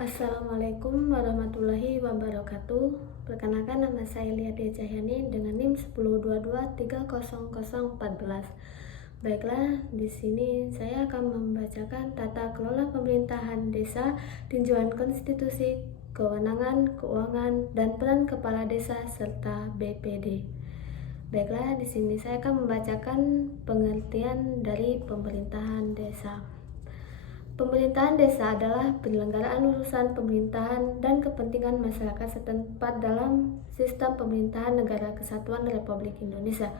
Assalamualaikum warahmatullahi wabarakatuh. Perkenalkan, nama saya Liadia Cahyani dengan NIM 1022300014. Baiklah, di sini saya akan membacakan tata kelola pemerintahan desa, tinjauan konstitusi, kewenangan, keuangan, dan peran kepala desa serta BPD. Baiklah, di sini saya akan membacakan pengertian dari pemerintahan desa. Pemerintahan desa adalah penyelenggaraan urusan pemerintahan dan kepentingan masyarakat setempat dalam sistem pemerintahan Negara Kesatuan Republik Indonesia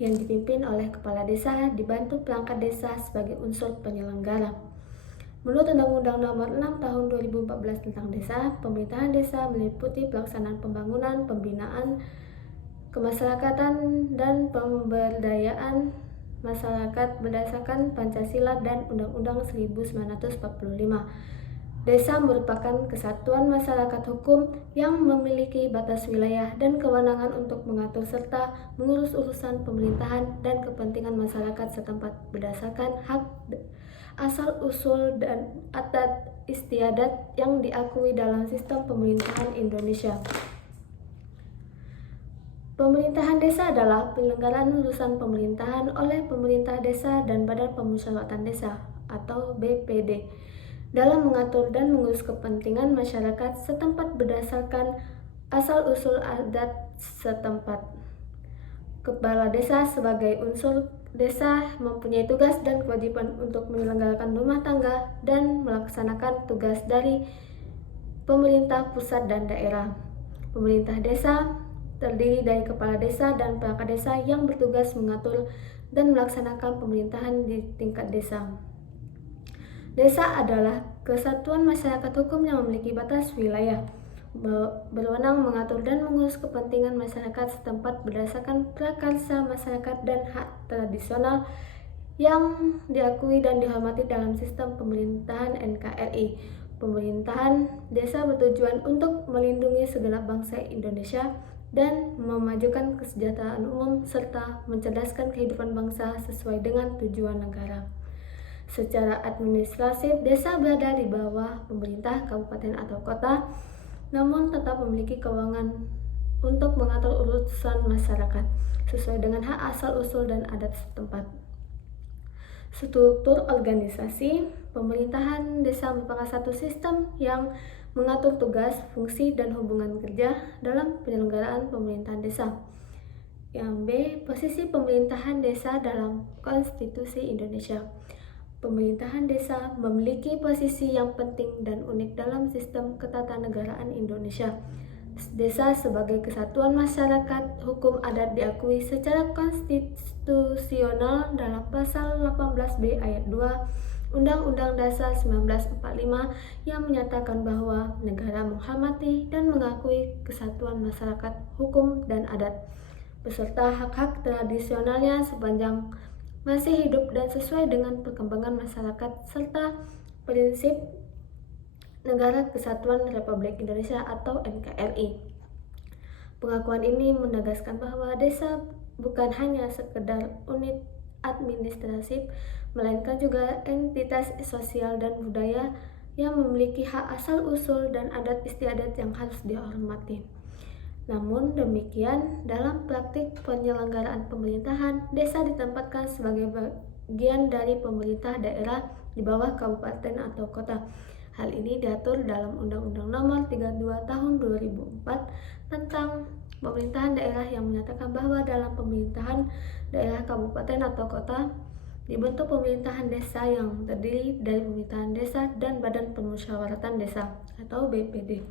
yang dipimpin oleh kepala desa dibantu perangkat desa sebagai unsur penyelenggara. Menurut Undang-Undang Nomor 6 Tahun 2014 tentang Desa, pemerintahan desa meliputi pelaksanaan pembangunan, pembinaan, kemasyarakatan, dan pemberdayaan masyarakat berdasarkan Pancasila dan Undang-Undang 1945. Desa merupakan kesatuan masyarakat hukum yang memiliki batas wilayah dan kewenangan untuk mengatur serta mengurus urusan pemerintahan dan kepentingan masyarakat setempat berdasarkan hak asal-usul dan adat istiadat yang diakui dalam sistem pemerintahan Indonesia. Pemerintahan desa adalah penyelenggaraan urusan pemerintahan oleh pemerintah desa dan Badan Pemusyawaratan Desa atau BPD dalam mengatur dan mengurus kepentingan masyarakat setempat berdasarkan asal-usul adat setempat. Kepala desa sebagai unsur desa mempunyai tugas dan kewajiban untuk menyelenggarakan rumah tangga dan melaksanakan tugas dari pemerintah pusat dan daerah. Pemerintah desa terdiri dari kepala desa dan perangkat desa yang bertugas mengatur dan melaksanakan pemerintahan di tingkat desa. Desa adalah kesatuan masyarakat hukum yang memiliki batas wilayah, berwenang mengatur dan mengurus kepentingan masyarakat setempat berdasarkan prakarsa masyarakat dan hak tradisional yang diakui dan dihormati dalam sistem pemerintahan NKRI. Pemerintahan desa bertujuan untuk melindungi segenap bangsa Indonesia dan memajukan kesejahteraan umum serta mencerdaskan kehidupan bangsa sesuai dengan tujuan negara. Secara administratif, desa berada di bawah pemerintah kabupaten atau kota, namun tetap memiliki kewenangan untuk mengatur urusan masyarakat sesuai dengan hak asal-usul dan adat setempat. Struktur organisasi pemerintahan desa merupakan satu sistem yang mengatur tugas, fungsi, dan hubungan kerja dalam penyelenggaraan pemerintahan desa. Yang B. Posisi pemerintahan desa dalam Konstitusi Indonesia. Pemerintahan desa memiliki posisi yang penting dan unik dalam sistem ketatanegaraan Indonesia. Desa sebagai kesatuan masyarakat hukum adat diakui secara konstitusional dalam pasal 18B ayat 2 Undang-Undang Dasar 1945 yang menyatakan bahwa negara menghormati dan mengakui kesatuan masyarakat hukum dan adat beserta hak-hak tradisionalnya sepanjang masih hidup dan sesuai dengan perkembangan masyarakat serta prinsip Negara Kesatuan Republik Indonesia atau NKRI. Pengakuan ini menegaskan bahwa desa bukan hanya sekedar unit administratif, melainkan juga entitas sosial dan budaya yang memiliki hak asal-usul dan adat istiadat yang harus dihormati. Namun demikian, dalam praktik penyelenggaraan pemerintahan, desa ditempatkan sebagai bagian dari pemerintah daerah di bawah kabupaten atau kota. Hal ini diatur dalam Undang-Undang Nomor 32 Tahun 2004 tentang pemerintahan daerah yang menyatakan bahwa dalam pemerintahan daerah kabupaten atau kota dibentuk pemerintahan desa yang terdiri dari pemerintahan desa dan Badan Pemusyawaratan Desa atau BPD.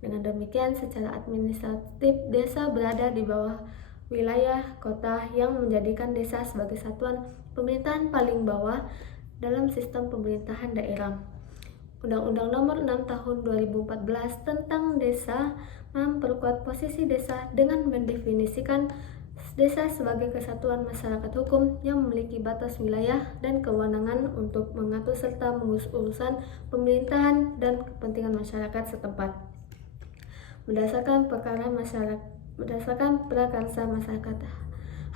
Dengan demikian, secara administratif desa berada di bawah wilayah kota yang menjadikan desa sebagai satuan pemerintahan paling bawah dalam sistem pemerintahan daerah. Undang-Undang Nomor 6 Tahun 2014 tentang Desa memperkuat posisi desa dengan mendefinisikan desa sebagai kesatuan masyarakat hukum yang memiliki batas wilayah dan kewenangan untuk mengatur serta mengurus urusan pemerintahan dan kepentingan masyarakat setempat. Berdasarkan prakarsa masyarakat,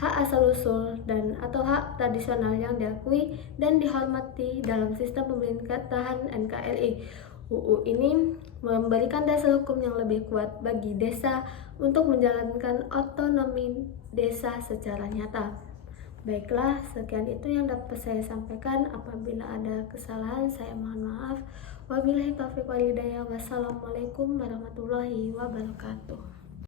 hak asal-usul dan atau hak tradisional yang diakui dan dihormati dalam sistem pemerintahan NKRI. UU ini memberikan dasar hukum yang lebih kuat bagi desa untuk menjalankan otonomi desa secara nyata. Baiklah, sekian itu yang dapat saya sampaikan. Apabila ada kesalahan, saya mohon maaf. Wabillahi taufiq wal hidayah. Wassalamualaikum warahmatullahi wabarakatuh.